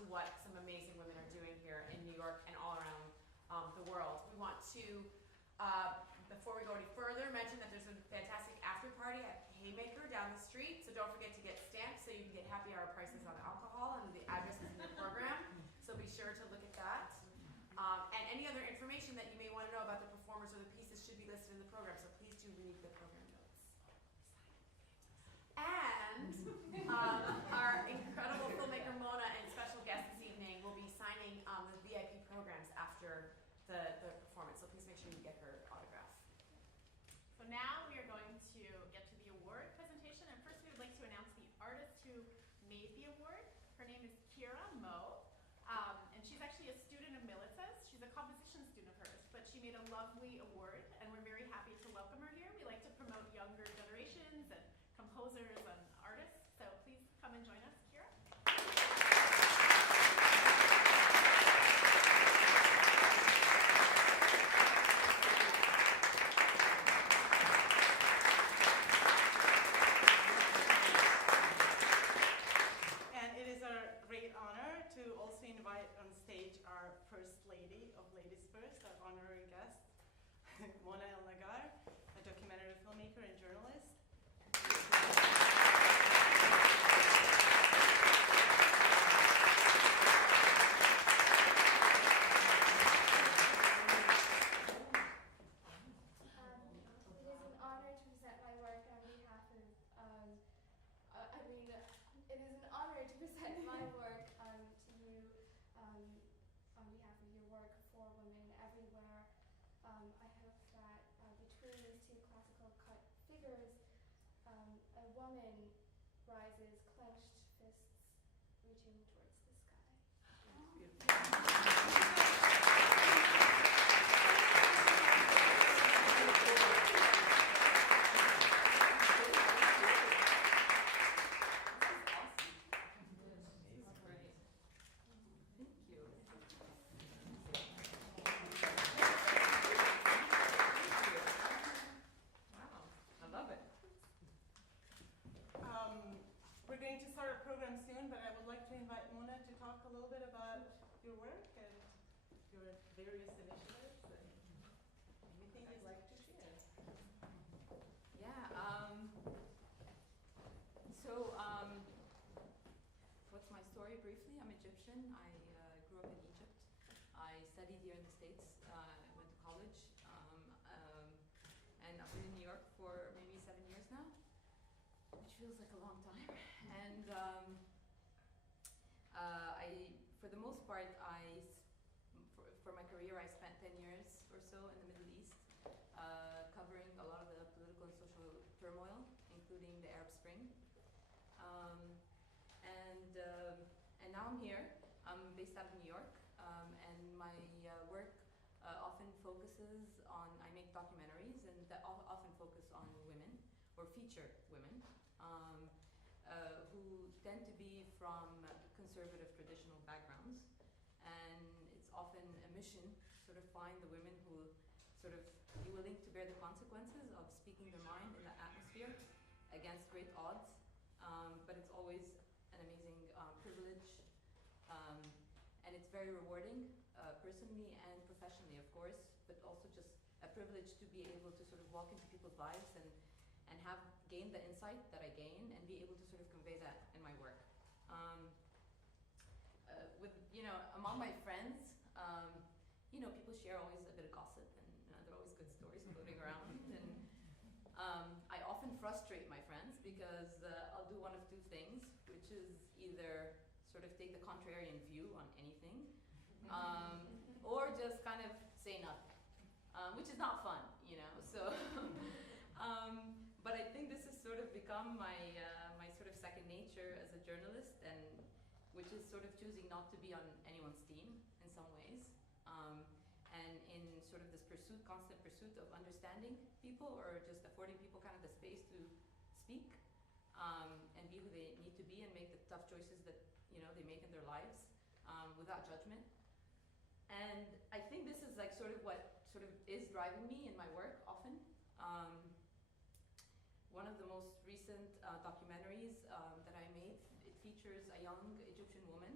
to what some amazing women are doing here in New York and all around the world. We want to, before we go any further, mention that there's a fantastic after party at Haymaker down the street, so don't forget to get stamps so you can get happy hour prices on alcohol, and the address is in the program, so be sure to look at that. And any other information that you may want to know about the performers or the pieces should be listed in the program, so please do read the program notes. And our incredible filmmaker Mona and special guest this evening will be signing the VIP programs after the performance, so please make sure you get her autograph. So now we are going to get to the award presentation, and first we would like to announce the artist who made the award. Her name is Kira Mo, and she's actually a student of Militz's. She's a composition student of hers, but she made a lovely award, and we're very happy to welcome her here. We like to promote younger generations and composers and artists, so please come and join us, Kira. Great honor to also invite on stage our First Lady of Ladies First, our honorary guest, Mona El-Naggar, a documentary filmmaker and journalist. It is an honor to present my work on behalf of, it is an honor to present my work to you on behalf of your work for women everywhere. I hope that between these two classical cut figures, a woman rises, clenched fists reaching towards the sky. We're going to start our program soon, but I would like to invite Mona to talk a little bit about your work and your various initiatives and anything you'd like to share. Yeah. What's my story briefly? I'm Egyptian. I grew up in Egypt. I studied here in the States. Went to college. And I've been in New York for maybe 7 years now, which feels like a long time. And for the most part, for my career, I spent 10 years or so in the Middle East, covering a lot of the political and social turmoil, including the Arab Spring. And now I'm here. I'm based out of New York, and my work often focuses on, I make documentaries, and that often focus on women, or feature women, who tend to be from conservative traditional backgrounds. And it's often a mission to sort of find the women who sort of be willing to bear the consequences of speaking their mind in that atmosphere against great odds. But it's always an amazing privilege, and it's very rewarding, personally and professionally, of course, but also just a privilege to be able to sort of walk into people's lives and have gained the insight that I gain and be able to sort of convey that in my work. Among my friends, people share always a bit of gossip, and there are always good stories floating around. And I often frustrate my friends because I'll do one of two things, which is either sort of take the contrarian view on anything, or just kind of say nothing, which is not fun, So, but I think this has sort of become my sort of second nature as a journalist, and which is sort of choosing not to be on anyone's team in some ways, and in sort of this constant pursuit of understanding people, or just affording people kind of the space to speak, and be who they need to be and make the tough choices that they make in their lives, without judgment. And I think this is like sort of what sort of is driving me in my work often. One of the most recent documentaries that I made, it features a young Egyptian woman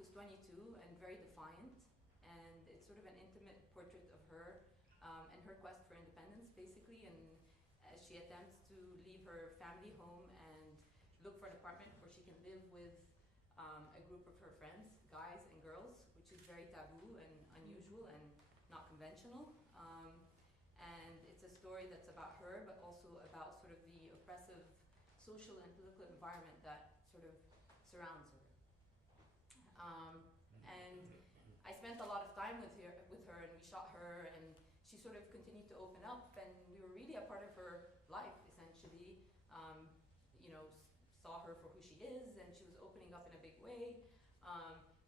who's 22 and very defiant, and it's sort of an intimate portrait of her and her quest for independence, basically, and as she attempts to leave her family home and look for an apartment where she can live with a group of her friends, guys and girls, which is very taboo and unusual and not conventional. And it's a story that's about her, but also about sort of the oppressive social and political environment that sort of surrounds her. And I spent a lot of time with her, and we shot her, and she sort of continued to open up, and we were really a part of her life, essentially. You know, saw her for who she is, and she was opening up in a big way,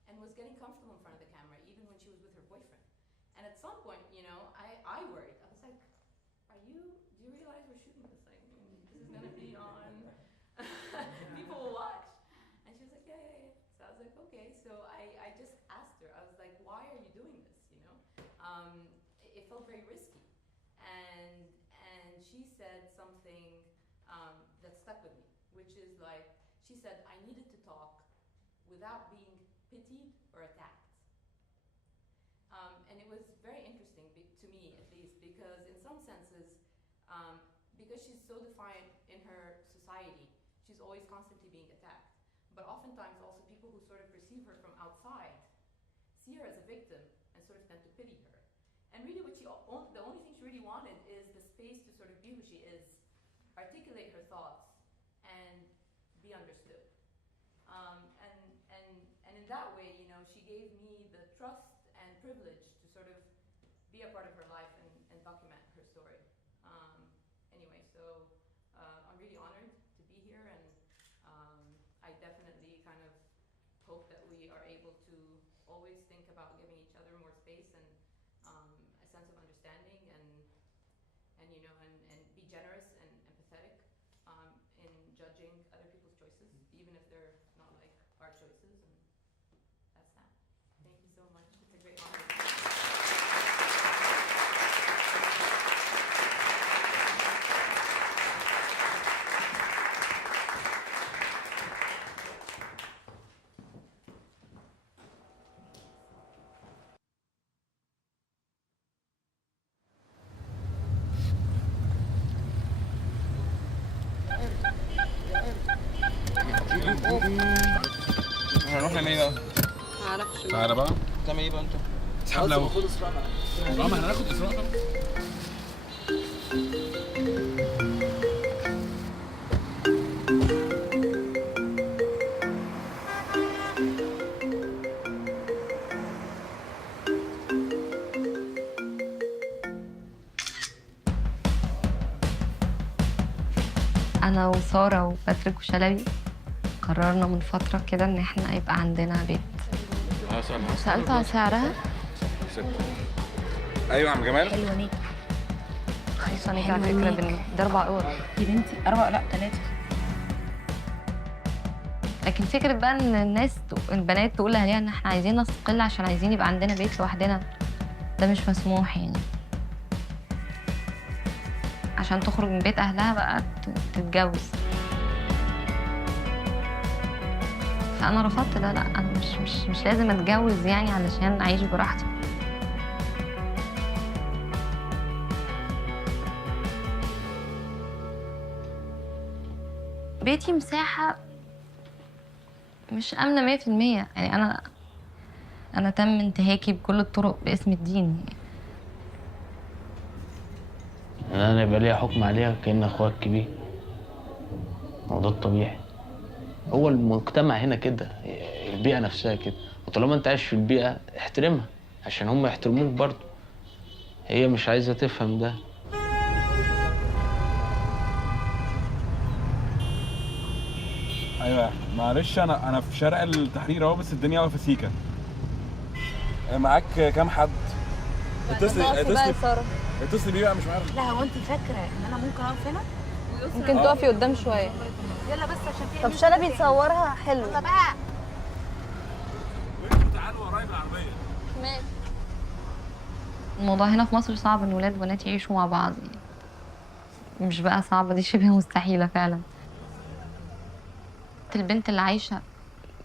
and was getting comfortable in front of the camera, even when she was with her boyfriend. And at some point, you know, I worried. I was like, do you realize we're shooting this thing? This is gonna be on, people will watch. And she was like, yeah. So I was like, okay. So I just asked her, I was like, why are you doing this, you know? It felt very risky. And she said something that stuck with me, which is like, she said, I needed to talk without being pitied or attacked. And it was very interesting to me, at least, because in some senses, because she's so defiant in her society, she's always constantly being attacked. But oftentimes also people who sort of perceive her from outside see her as a victim and sort of tend to pity her. And really the only thing she really wanted is the space to sort of be who she is, articulate her thoughts, and be understood. And in that way, you know, she gave me the trust and privilege to sort of be a part of her life and document her story. Anyway, so I'm really honored to be here, and I definitely kind of hope that we are able to always think about giving each other more space and a sense of understanding, and you know, and be generous and empathetic in judging other people's choices, even if they're not like our choices. And that's that. Thank you so much. It's a great honor. هنروح نعمل ايه بقى؟ معرفش. تعالى بقى. تعمل ايه بقى انت؟ اسحب لو ما احنا هناخد اسراء طبعا. أنا وسارة وباتريك وشلبي قررنا من فترة كده إن إحنا يبقى عندنا بيت. سألته عن سعرها؟ ايوه يا عم جمال. حلوة نيك. رخيصة نيك على فكرة، ده 4 أورو. يا بنتي 4 لا 3. لكن فكرة بقى إن البنات تقول لأهاليها إن إحنا عايزين نستقل عشان عايزين يبقى عندنا بيت لوحدنا، ده مش مسموح يعني. عشان تخرج من بيت أهلها بقى تتجوز. فأنا رفضت، لا أنا مش لازم أتجوز يعني علشان أعيش براحتي. بيتي مساحة مش آمنة 100%، يعني أنا تم انتهاكي بكل الطرق باسم الدين. انا يبقى ليا حكم عليها كأن اخوها الكبير، وده الطبيعي. هو المجتمع هنا كده، البيئة نفسها كده، وطالما انت عايش في البيئة احترمها عشان هم يحترموك برضه. هي مش عايزة تفهم ده. ايوه معلش، انا في شارع التحرير اهو، بس الدنيا واقفه سيكه. معاك كام حد؟ اتصلي بيه بقى، مش عارف. لا هو انت فاكره ان انا ممكن اقف هنا؟ ممكن تقفي قدام شوية. يلا بس عشان في طب شلبي تصورها حلو. يلا بقى. تعالوا ورايا بالعربيه. ماشي. الموضوع هنا في مصر صعب ان ولاد وبنات يعيشوا مع بعض يعني. مش بقى صعبة، دي شبه مستحيلة فعلا. البنت اللي عايشة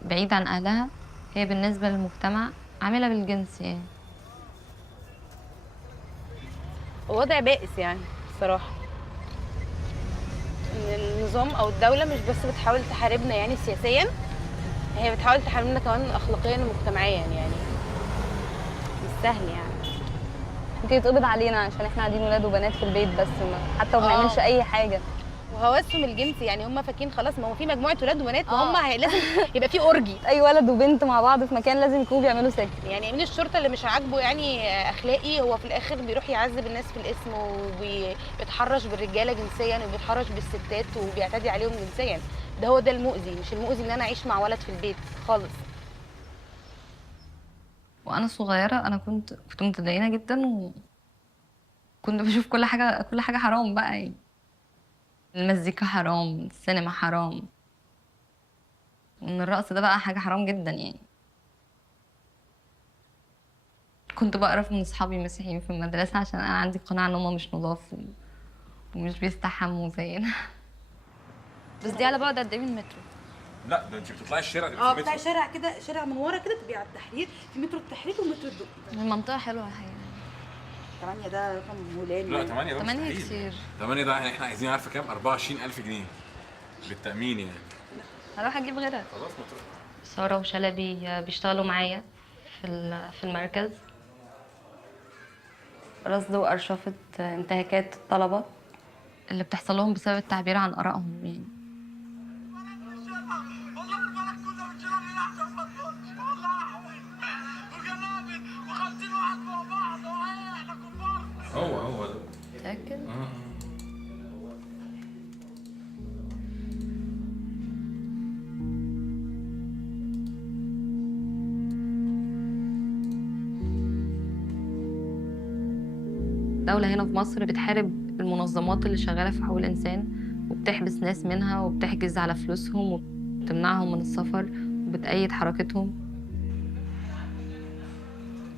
بعيد عن أهلها هي بالنسبة للمجتمع عاملة بالجنس يعني. وضع بائس يعني الصراحة، ان النظام او الدولة مش بس بتحاول تحاربنا يعني سياسيا، هي بتحاول تحاربنا كمان اخلاقيا ومجتمعيا يعني. مش سهل يعني. ممكن يتقبض علينا عشان احنا قاعدين ولاد وبنات في البيت بس، حتى ما بنعملش اي حاجة. وهوسهم الجنسي يعني، هم فاكرين خلاص ما هو في مجموعة ولاد وبنات، ما هم لازم يبقى في أورجي. اي ولد وبنت مع بعض في مكان لازم يكونوا بيعملوا سكس. يعني امين الشرطه اللي مش عاجبه يعني اخلاقي، هو في الاخر بيروح يعذب الناس في الاسم، وبيتحرش بالرجاله جنسيا وبيتحرش بالستات وبيعتدي عليهم جنسيا. هو ده المؤذي، مش المؤذي ان انا اعيش مع ولد في البيت خالص. وانا صغيرة انا كنت متدينة جدا، وكنت بشوف كل حاجة حرام بقى يعني. المزيكا حرام، السينما حرام، وان الرقص ده بقى حاجة حرام جدا يعني. كنت بقرف من اصحابي المسيحيين في المدرسة عشان انا عندي قناعة ان هم مش نضاف ومش بيستحموا زينا. بس دي على بعد قد ايه من المترو؟ لا ده انت بتطلعي الشارع تبقي في بتاع مترو. شارع كده، شارع من ورا كده تبقي على التحرير، في مترو التحرير ومترو الدقي. المنطقة حلوة الحقيقة. 8 ده رقم هولاني. لا 8 ده 8 مستحيل. كتير. 8 ده احنا عايزين عارفه كام؟ 24000 جنيه بالتأمين يعني. هروح اجيب غيرها. خلاص ما تروح. سارة وشلبي بيشتغلوا معايا في المركز، رصد وأرشفة انتهاكات الطلبة اللي بتحصل لهم بسبب التعبير عن آرائهم يعني. هو ده. متأكد؟ الدولة هنا في مصر بتحارب المنظمات اللي شغالة في حقوق الإنسان، وبتحبس ناس منها وبتحجز على فلوسهم وبتمنعهم من السفر وبتأيد حركتهم.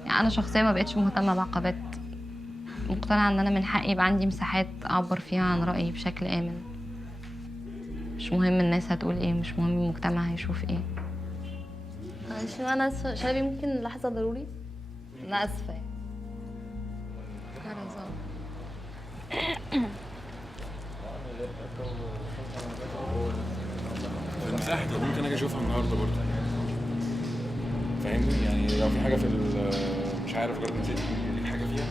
يعني أنا شخصيا ما بقتش مهتمة بعقبات، مقتنعة إن أنا من حقي يبقى عندي مساحات أعبر فيها عن رأيي بشكل آمن. مش مهم الناس هتقول إيه، مش مهم المجتمع هيشوف إيه. معلش أنا آسفة، شبابي ممكن لحظة ضروري؟ أنا آسفة يعني. المساحة دي ممكن اجي اشوفها النهارده برضه. فاهمني؟ يعني لو في حاجة في مش عارف جاردن سيتي ليك حاجة فيها؟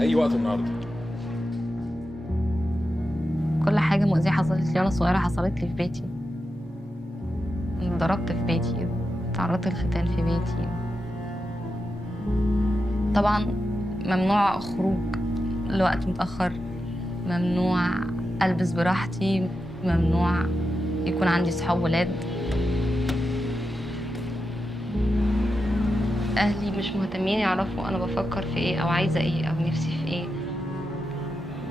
أي وقت النهارده. كل حاجة مؤذية حصلت لي وأنا صغيرة حصلت لي في بيتي. ضربت في بيتي، تعرضت للختان في بيتي. طبعا ممنوع خروج لوقت متأخر، ممنوع ألبس براحتي، ممنوع يكون عندي صحاب ولاد. أهلي مش مهتمين يعرفوا أنا بفكر في إيه أو عايزة إيه أو نفسي في إيه،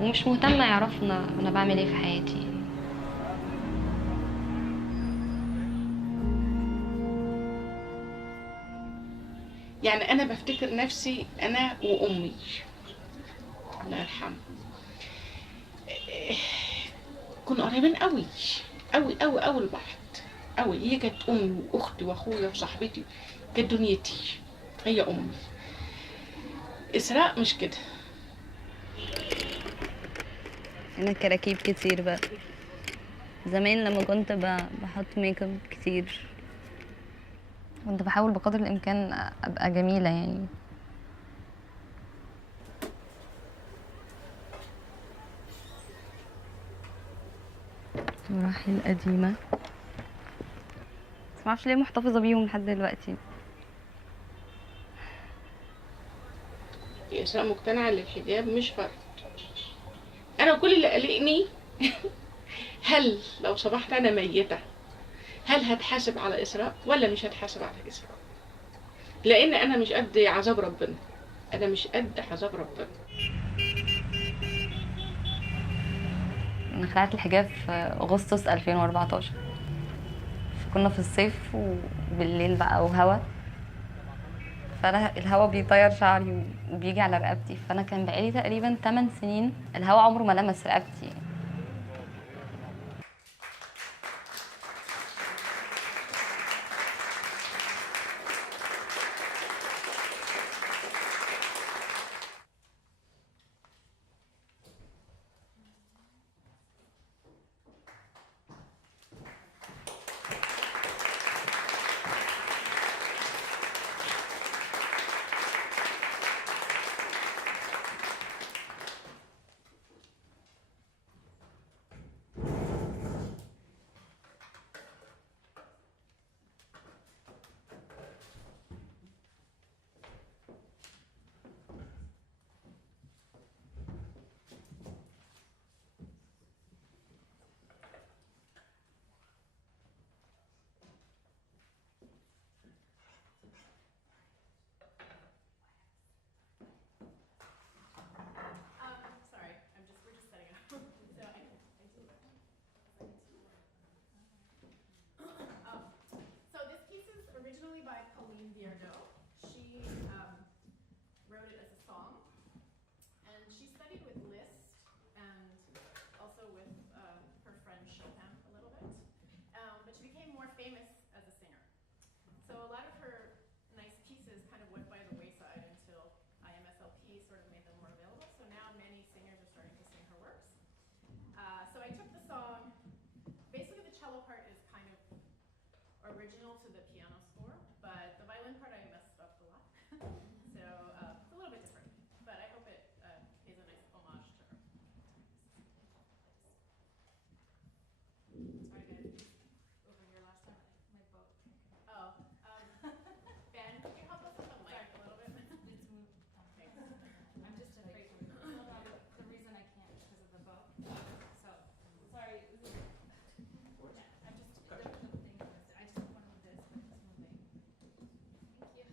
ومش مهتمة يعرفوا أنا بعمل إيه في حياتي. يعني أنا بفتكر نفسي أنا وأمي الله يرحمها، كنا قريبين قوي قوي قوي قوي لبعض قوي. هي كانت أمي وأختي وأخويا وصاحبتي، كانت دنيتي، هي أمي. إسراء مش كده. أنا كراكيب كتير بقى. زمان لما كنت بحط ميك اب كتير كنت بحاول بقدر الإمكان أبقى جميلة يعني. مراحل القديمة بس معرفش ليه محتفظة بيهم لحد دلوقتي. إسراء مقتنعة إن الحجاب مش فرض. أنا كل اللي قلقني هل لو صبحت أنا ميتة هل هتحاسب على إسراء ولا مش هتحاسب على إسراء؟ لأن أنا مش قد عذاب ربنا، أنا مش قد عذاب ربنا. أنا خلعت الحجاب في أغسطس 2014. كنا في الصيف وبالليل بقى وهوا، فأنا الهوا بيطير شعري وبيجي على رقبتي، فأنا كان بقالي تقريبا 8 سنين الهوا عمره ما لمس رقبتي. original to the piano score, but the violin part I messed up a lot. So it's a little bit different, but I hope it is a nice homage to her. Sorry guys, over here last time, my boat. Oh, Ben, could you help us with the mic a little bit? Let's move. Thanks. I'm just afraid to move. The reason I can't because of the boat. So, sorry. I'm just, the little thing is, I just want to move this, but it's moving. Thank you.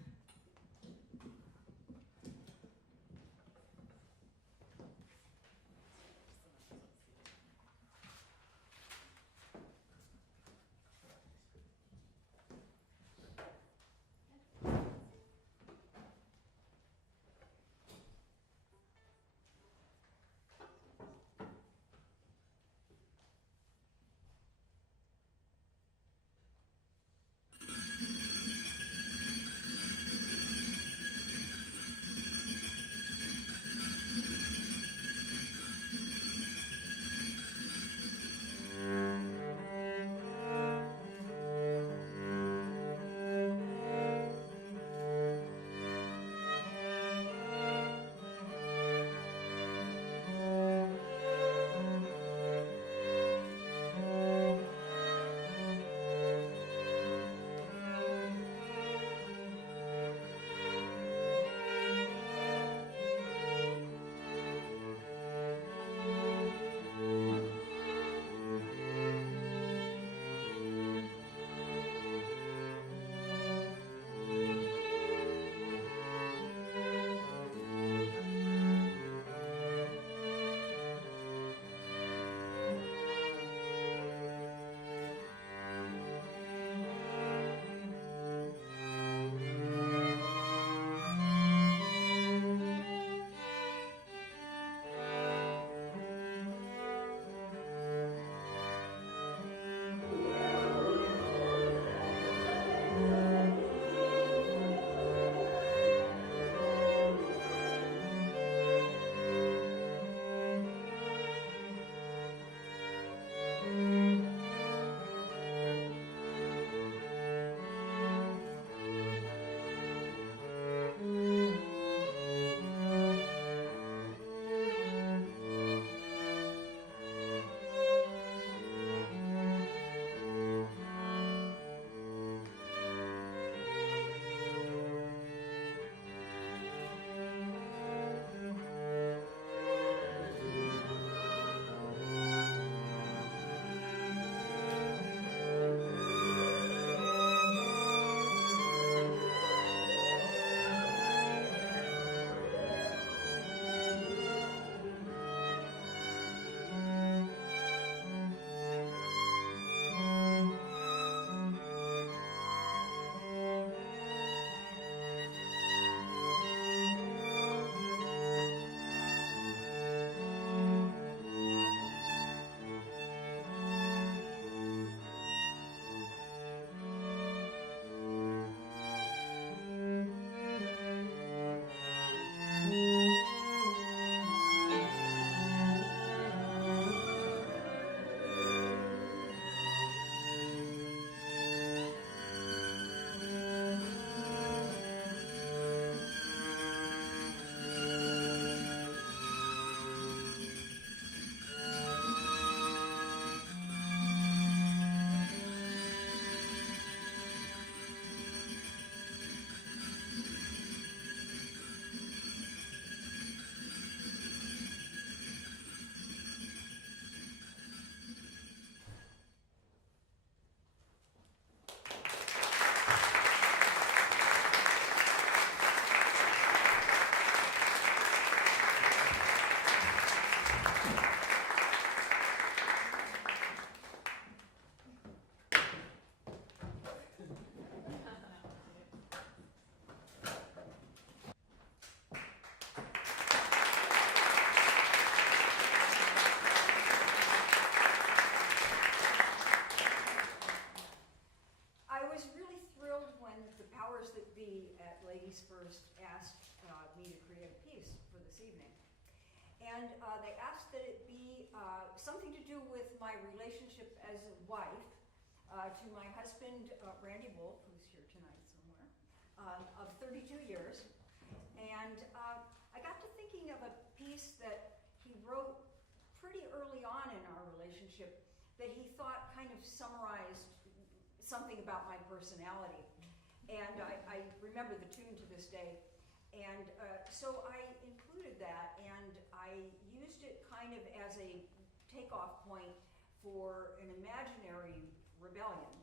Ladies First asked me to create a piece for this evening. And they asked that it be something to do with my relationship as a wife to my husband, Randy Wolf, who's here tonight somewhere, of 32 years. And I got to thinking of a piece that he wrote pretty early on in our relationship that he thought kind of summarized something about my personality. And I remember the tune to this day. And so I included that, and I used it kind of as a takeoff point for an imaginary rebellion.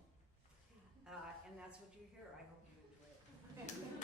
And that's what you hear. I hope you enjoy it.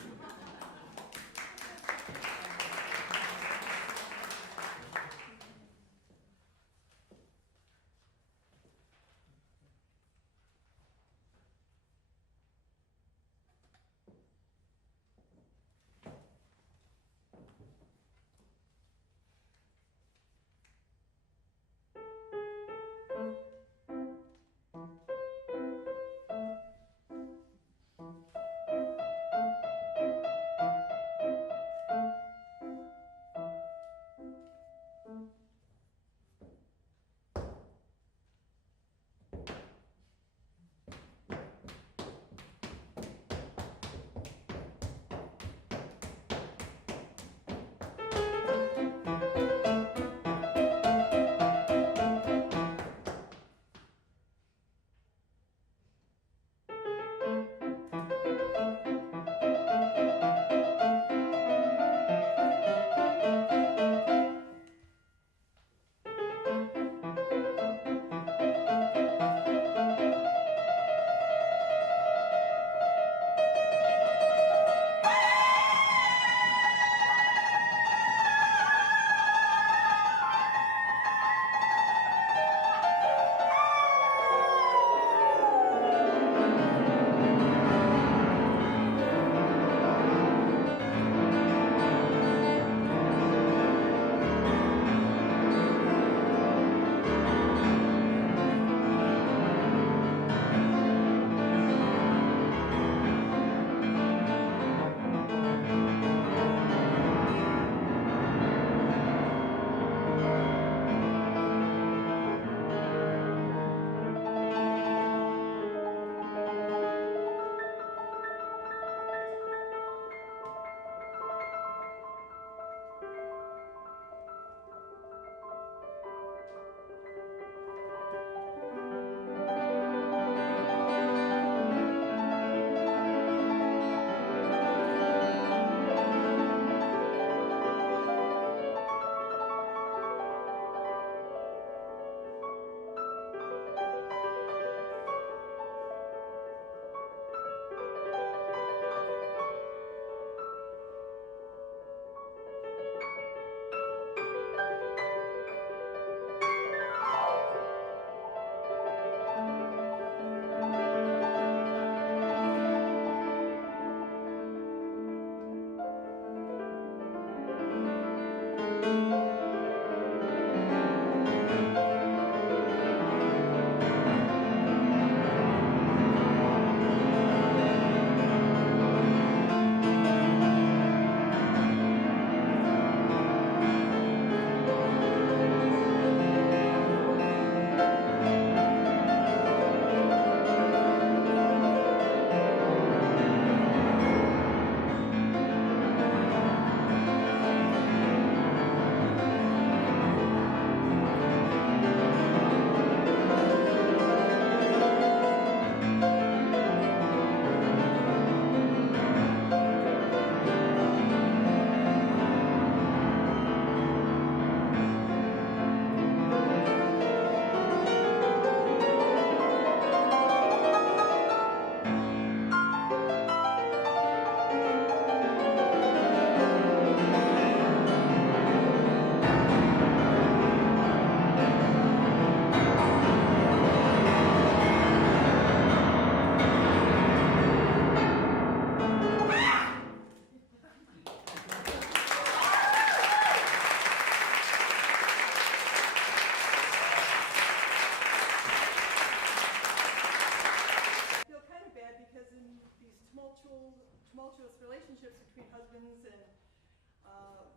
tumultuous relationships between husbands and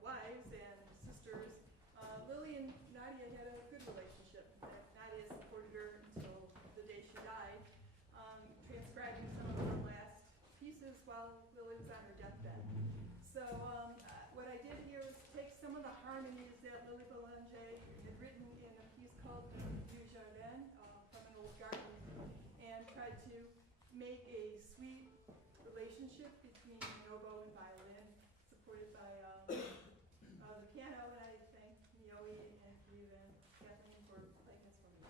wives and sisters, Lily and Nadia had a good relationship. Nadia supported her until the day she died. harmonies that Lily Belanger had written in a piece called Du Jardin, from an old garden, and tried to make a sweet relationship between an oboe and violin, supported by the piano. And I thank Mioe and you and Kathleen for playing this for me.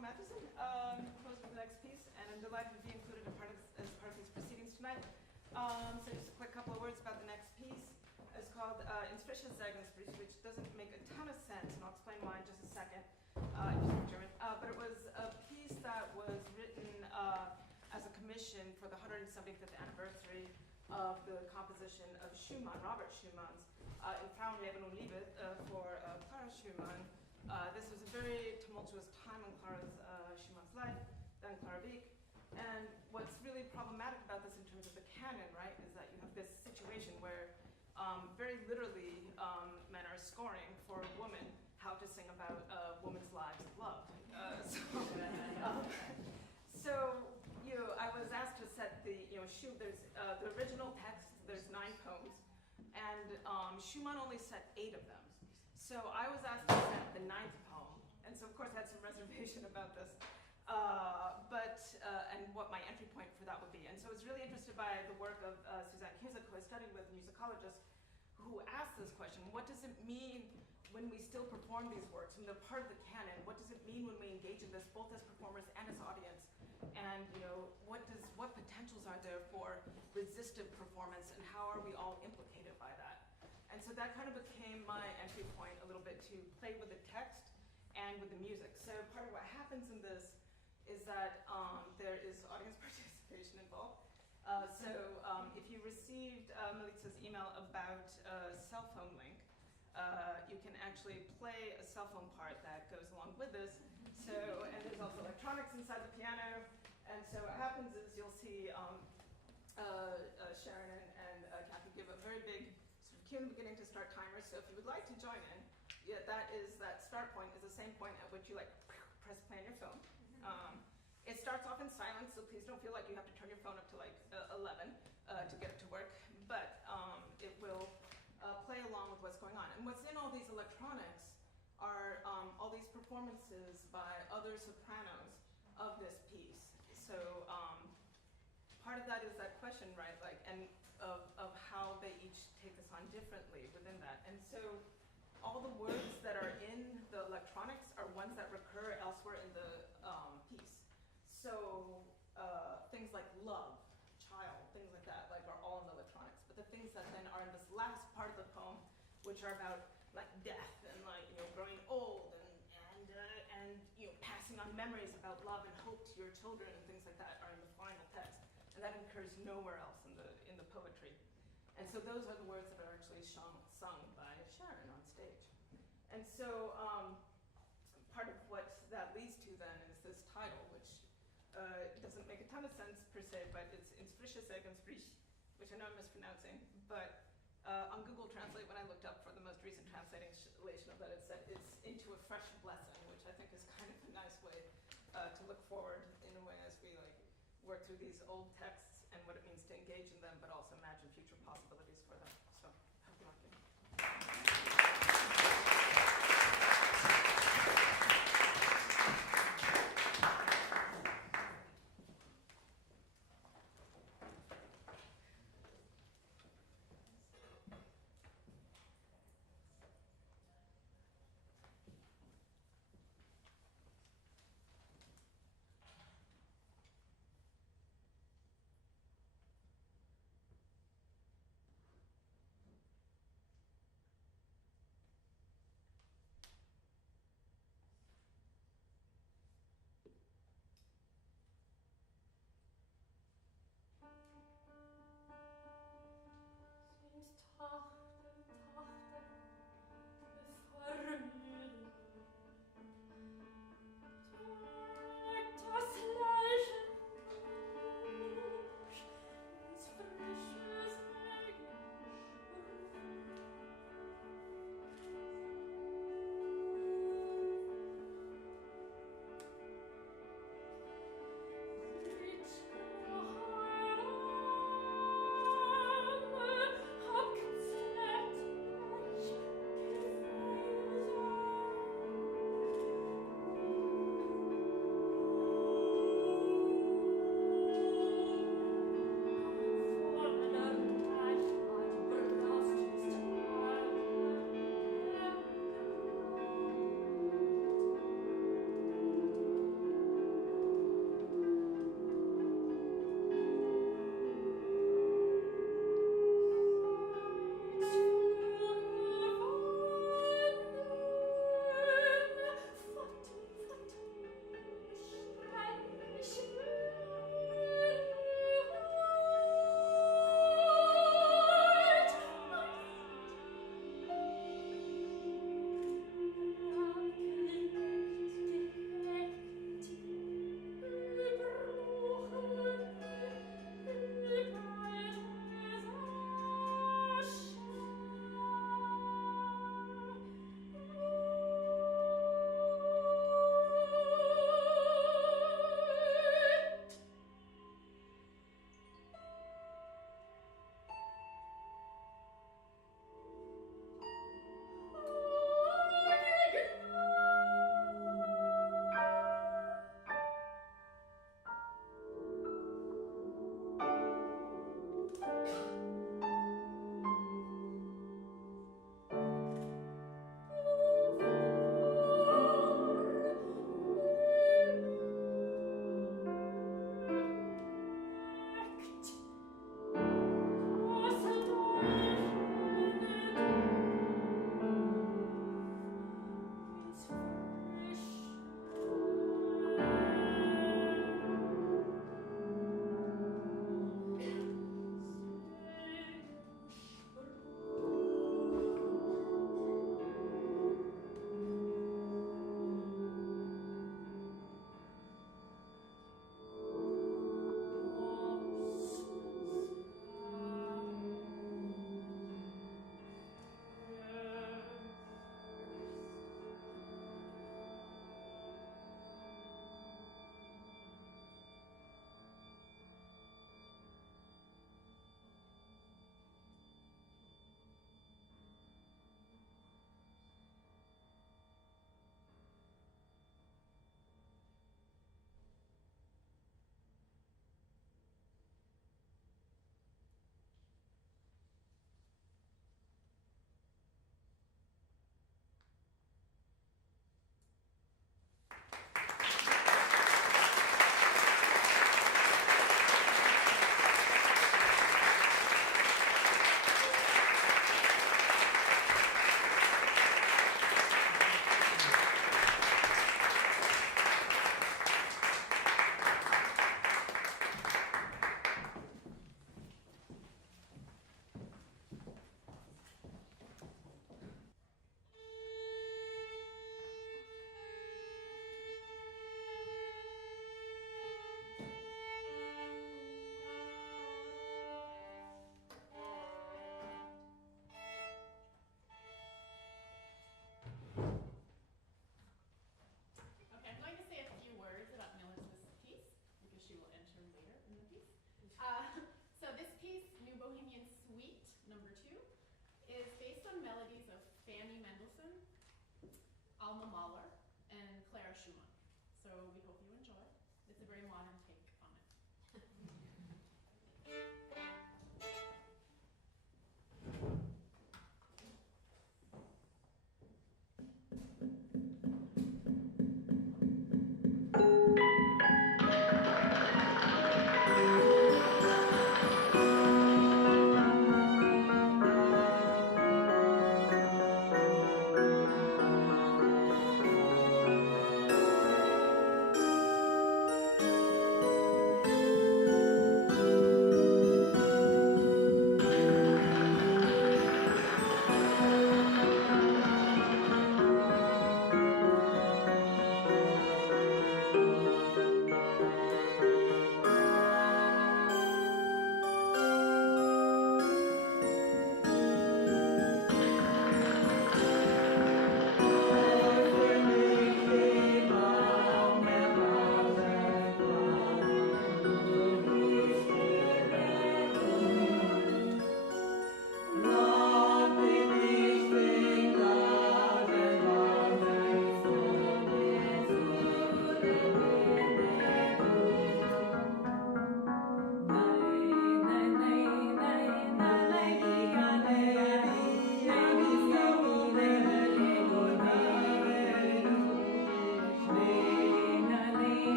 Matheson, composer of the next piece, and I'm delighted to be included as part of these proceedings tonight. So just a quick couple of words about the next piece. It's called Inspicious Segensbrief, which doesn't make a ton of sense, and I'll explain why in just a second, if you speak German. But it was a piece that was written as a commission for the 175th anniversary of the composition of Schumann, Robert Schumann's in Frauenleben und Liebe for Clara Schumann. This was a very tumultuous time in Schumann's life, then Clara Wieck. And what's really problematic about this in terms of the canon, right, is that you have this situation where very literally men are scoring for a woman how to sing about a woman's lives of love. So I was asked to set the, there's the original text, there's 9 poems, and Schumann only set 8 of them. So I was asked to set the 9th poem, and so of course I had some reservation about this, and what my entry point for that would be. And so I was really interested by the work of Suzanne Cusick, who I studied with, a musicologist, who asked this question: what does it mean when we still perform these works, when they're part of the canon? What does it mean when we engage in this, both as performers and as audience? And what potentials are there for resistive performance, and how are we all implicated by that? And so that kind of became my entry point a little bit to play with the text and with the music. So part of what happens in this is that there is audience participation involved. If you received Melitza's email about a cell phone link, you can actually play a cell phone part that goes along with this. And there's also electronics inside the piano. And so what happens is you'll see Sharon and Kathy give a very big sort of cue in the beginning to start timers. So if you would like to join in, that start point is the same point at which you press play on your phone. It starts off in silence, so please don't feel like you have to turn your phone up to 11 to get it to work. But it will play along with what's going on. And what's in all these electronics are all these performances by other sopranos of this piece. So part of that is that question, right? Of how they each take this on differently within that. And so all the words that are in the electronics are ones that recur elsewhere in the piece. So things like love, child, things like that, are all in the electronics. But the things that then are in this last part of the poem, which are about death and growing old and passing on memories about love and hope to your children and things like that, are in the final text, and that occurs nowhere else in the poetry. And so those are the words that are actually sung by Sharon on stage. And so part of what that leads to then is this title, which doesn't make a ton of sense per se, but it's Inspicious Segensbrief, which I know I'm mispronouncing, but on Google Translate, when I looked up for the most recent translation of that, it said it's into a fresh blessing, which I think is kind of a nice way to look forward in a way as we work through these old texts and what it means to engage in them, but also imagine future possibilities for them. So, hope you like it.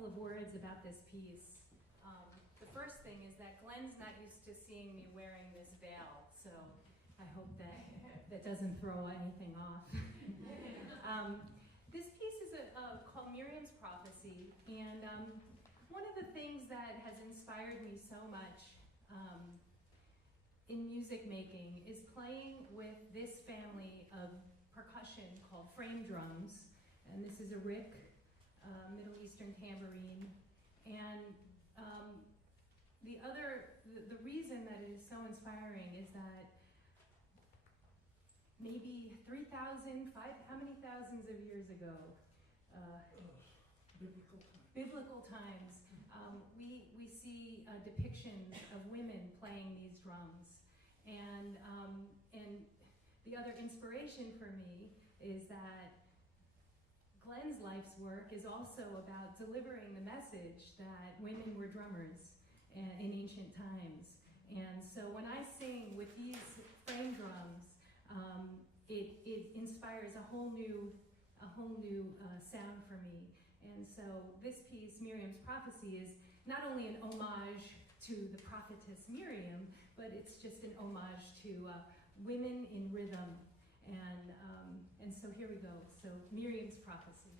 couple of words about this piece. The first thing is that Glenn's not used to seeing me wearing this veil, so I hope that that doesn't throw anything off. This piece is called Miriam's Prophecy, and one of the things that has inspired me so much in music making is playing with this family of percussion called frame drums, and this is a rick, Middle Eastern tambourine, and the reason that it is so inspiring is that maybe 3,000, how many thousands of years ago? Biblical times. We see depictions of women playing these drums, and the other inspiration for me is that Glenn's life's work is also about delivering the message that women were drummers in ancient times. And so when I sing with these frame drums, it inspires a whole new sound for me. And so this piece, Miriam's Prophecy, is not only an homage to the prophetess Miriam, but it's just an homage to women in rhythm. And so here we go. So Miriam's Prophecy.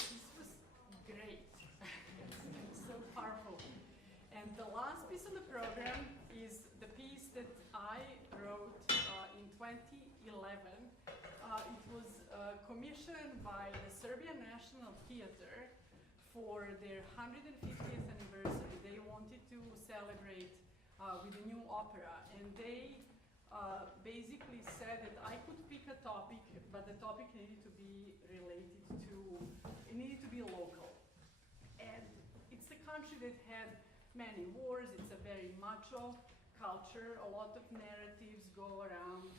This was great. So powerful. And the last piece of the program is the piece that I wrote in 2011. It was commissioned by the Serbian National Theatre for their 150th anniversary. They wanted to celebrate with a new opera, and they basically said that I could pick a topic, but the topic needed to be related to, it needed to be local. And it's a country that had many wars, it's a very macho culture, a lot of narratives go around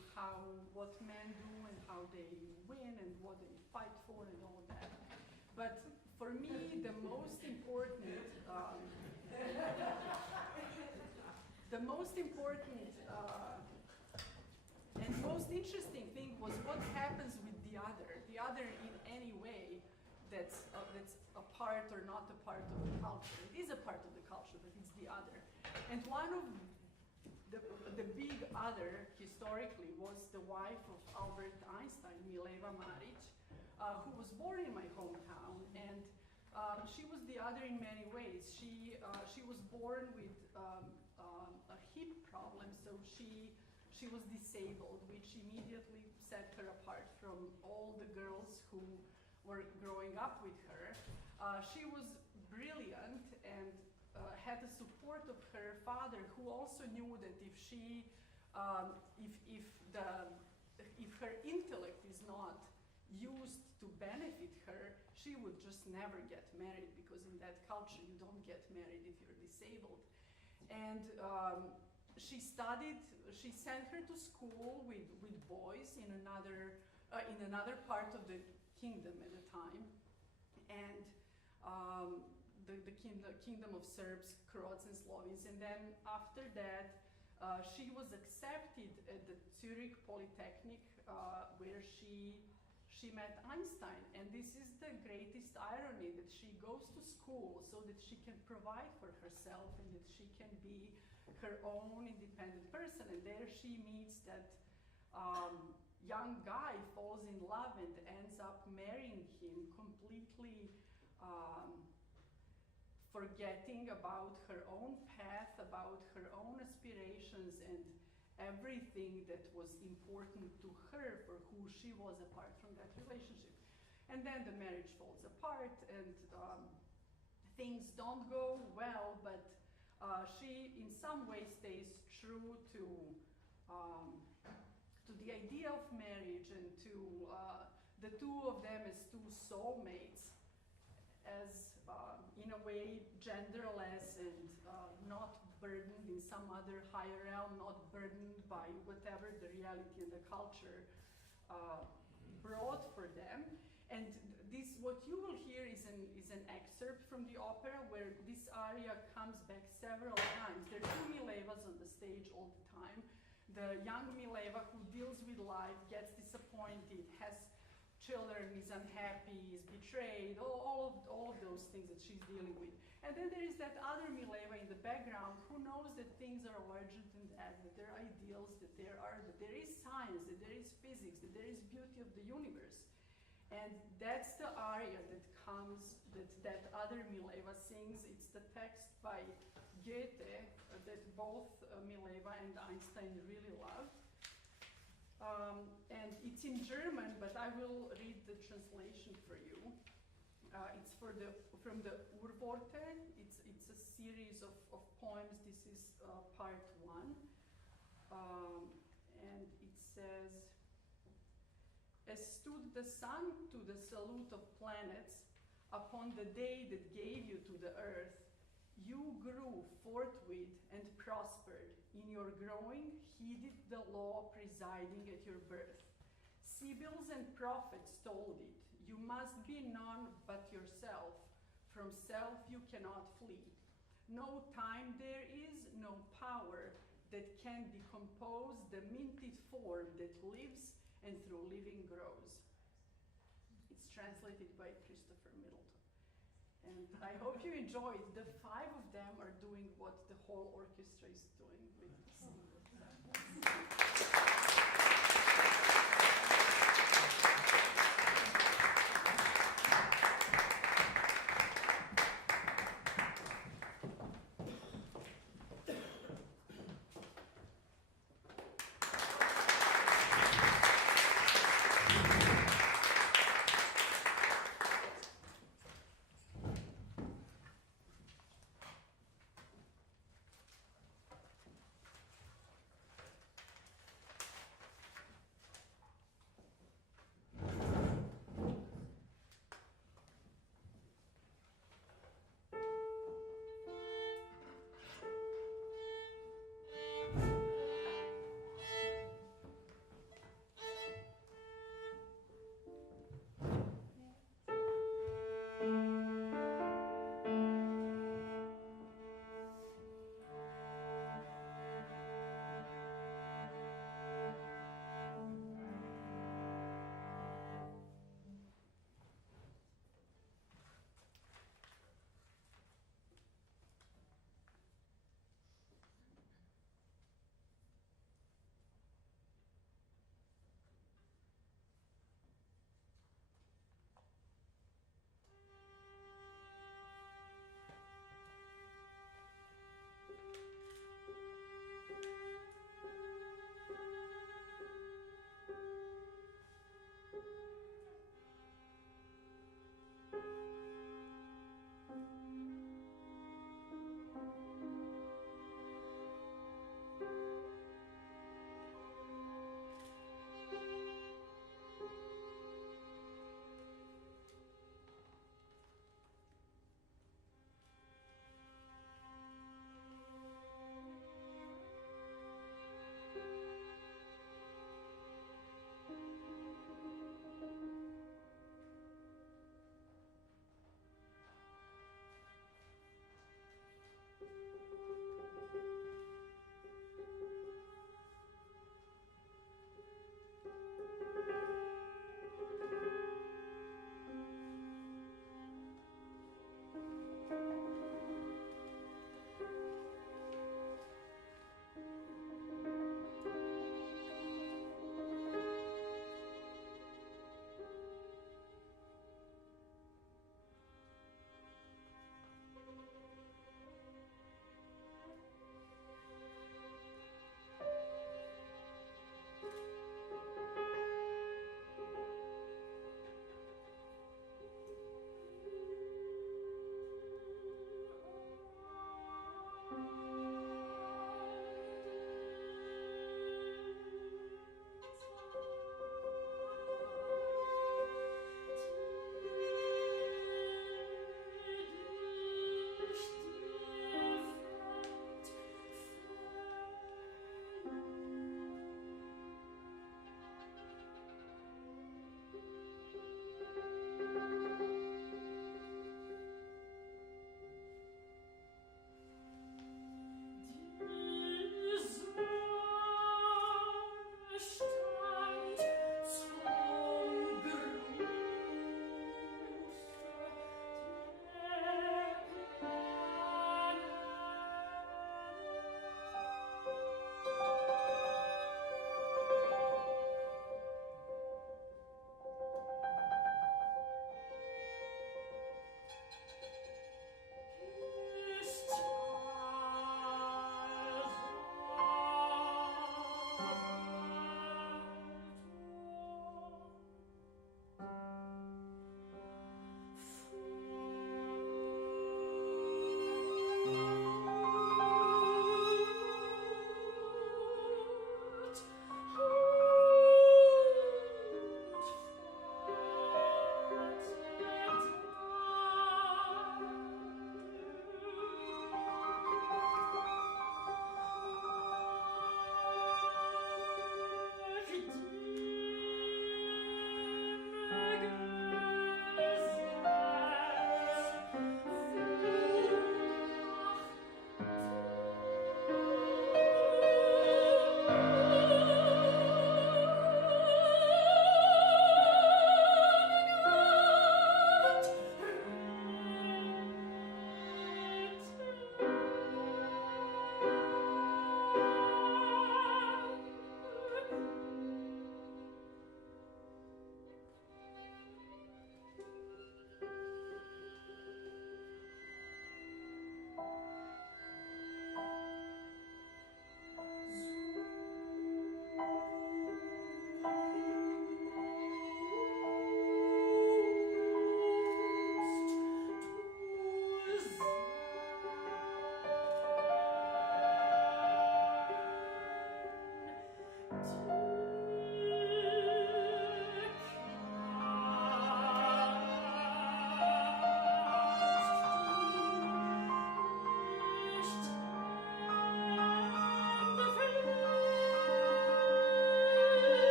what men do and how they win and what they fight for and all that. But for me, the most important and most interesting thing was what happens with the other in any way that's a part or not a part of the culture. It is a part of the culture, but it's the other. And one of the big other historically was the wife of Albert Einstein, Mileva Maric, who was born in my hometown, and she was the other in many ways. She was born with a hip problem, so she was disabled, which immediately set her apart from all the girls who were growing up with her. She was brilliant and had the support of her father, who also knew that if her intellect is not used to benefit her, she would just never get married, because in that culture you don't get married if you're disabled. And she sent her to school with boys in another part of the kingdom at the time, and the kingdom of Serbs, Croats, and Slovenes. And then after that, she was accepted at the Zurich Polytechnic, where she met Einstein. And this is the greatest irony, that she goes to school so that she can provide for herself and that she can be her own independent person. And there she meets that young guy, falls in love and ends up marrying him, completely forgetting about her own path, about her own aspirations, and everything that was important to her for who she was apart from that relationship. And then the marriage falls apart, and things don't go well, but she in some way stays true to the idea of marriage, and to the two of them as two soulmates, as in a way genderless and not burdened in some other higher realm, not burdened by whatever the reality and the culture brought for them. And this, what you will hear is an excerpt from the opera, where this aria comes back several times. There are two Milevas on the stage all the time. The young Mileva, who deals with life, gets disappointed, has children, is unhappy, is betrayed, all of those things that she's dealing with. And then there is that other Mileva in the background, who knows that things are larger than that there are ideals, that there is science, that there is physics, that there is beauty of the universe. And that's the aria that comes, that other Mileva sings. It's the text by Goethe that both Mileva and Einstein really loved. And it's in German, but I will read the translation for you. It's from the Urworte. It's a series of poems. This is part 1. And it says, as stood the sun to the salute of planets upon on the day that gave you to the earth, you grew forthwith and prospered. In your growing, heeded the law presiding at your birth. Sibyls and prophets told it, you must be none but yourself. From self you cannot flee. No time there is, no power that can decompose the minted form that lives and through living grows. It's translated by Christopher Middleton. And I hope you enjoyed. The 5 of them are doing what the whole orchestra is doing with single examples.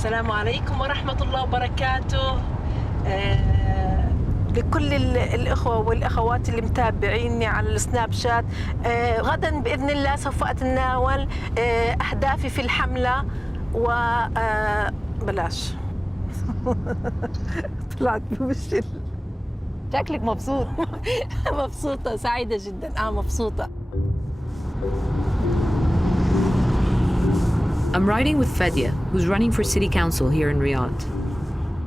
السلام عليكم ورحمة الله وبركاته. لكل الإخوة والأخوات اللي متابعيني على السناب شات، غدا بإذن الله سوف أتناول أهدافي في الحملة بلاش طلعت بمشكلة. شكلك مبسوط. مبسوطة سعيدة جدا. مبسوطة. I'm riding with Fadia, who's running for city council here in Riyadh.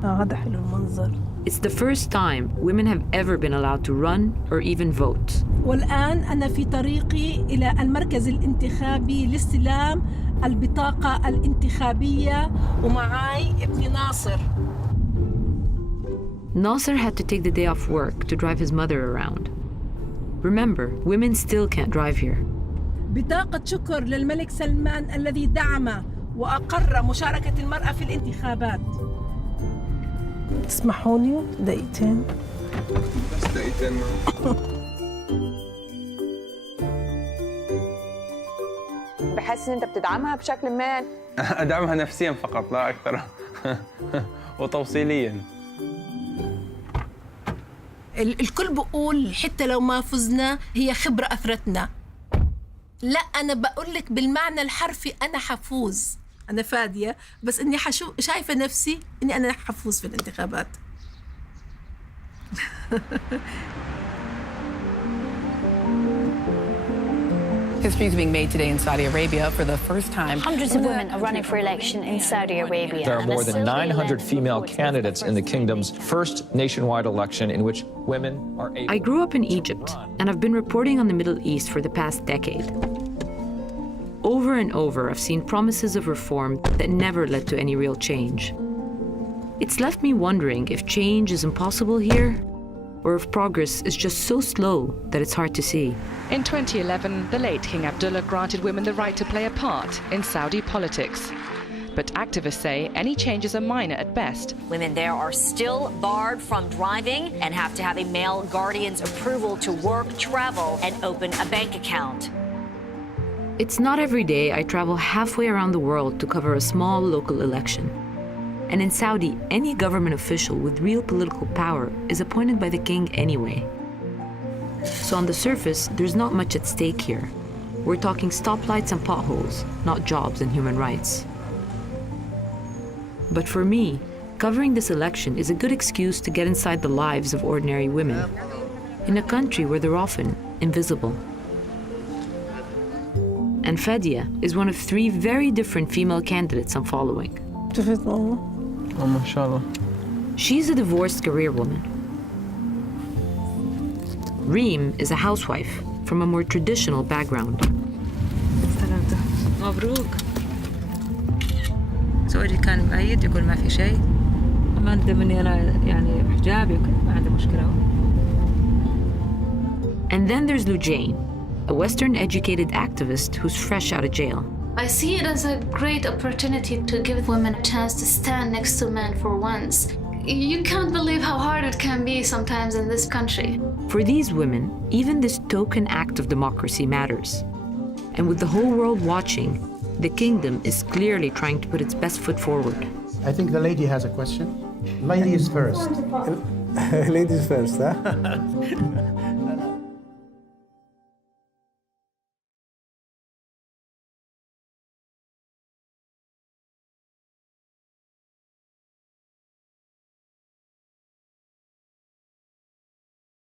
هذا حلو المنظر. It's the first time women have ever been allowed to run or even vote. والآن أنا في طريقي إلى المركز الانتخابي لاستلام البطاقة الانتخابية ومعاي ابني ناصر. Nasser had to take the day off work to drive his mother around. Remember, women still can't drive here. بطاقة شكر للملك سلمان الذي دعم وأقر مشاركة المرأة في الانتخابات. تسمحوني دقيقتين؟ بس دقيقتين. بحس ان انت بتدعمها بشكل ما؟ ادعمها نفسيا فقط لا اكثر. وتوصيليا. الكل بقول حتى لو ما فزنا هي خبرة أثرتنا. لا، أنا بقول لك بالمعنى الحرفي أنا حفوز. أنا فادية، بس إني شايفة نفسي إني أنا حفوز في الانتخابات. History is being made today in Saudi Arabia for the first time. Hundreds of women are running for election in Saudi Arabia. There are more than 900 female candidates in the kingdom's first nationwide election in which women are able. I grew up in Egypt, and I've been reporting on the Middle East for the past decade. Over and over, I've seen promises of reform that never led to any real change. It's left me wondering if change is impossible here, or if progress is just so slow that it's hard to see. In 2011, the late King Abdullah granted women the right to play a part in Saudi politics. But activists say any changes are minor at best. Women there are still barred from driving and have to have a male guardian's approval to work, travel, and open a bank account. It's not every day I travel halfway around the world to cover a small local election. And in Saudi, any government official with real political power is appointed by the king anyway. So on the surface, there's not much at stake here. We're talking stoplights and potholes, not jobs and human rights. But for me, covering this election is a good excuse to get inside the lives of ordinary women in a country where they're often invisible. And Fadia is one of 3 very different female candidates I'm following. Oh, mashallah. She's a divorced career woman. Reem is a housewife from a more traditional background. مبروك. زوجي كان مؤيد يقول ما في شيء. ما ندم اني انا يعني حجابي ما عندي مشكلة. And then there's Lujane, a Western-educated activist who's fresh out of jail. I see it as a great opportunity to give women a chance to stand next to men for once. You can't believe how hard it can be sometimes in this country. For these women, even this token act of democracy matters. And with the whole world watching, the kingdom is clearly trying to put its best foot forward. I think the lady has a question. Ladies first. Ladies first, huh?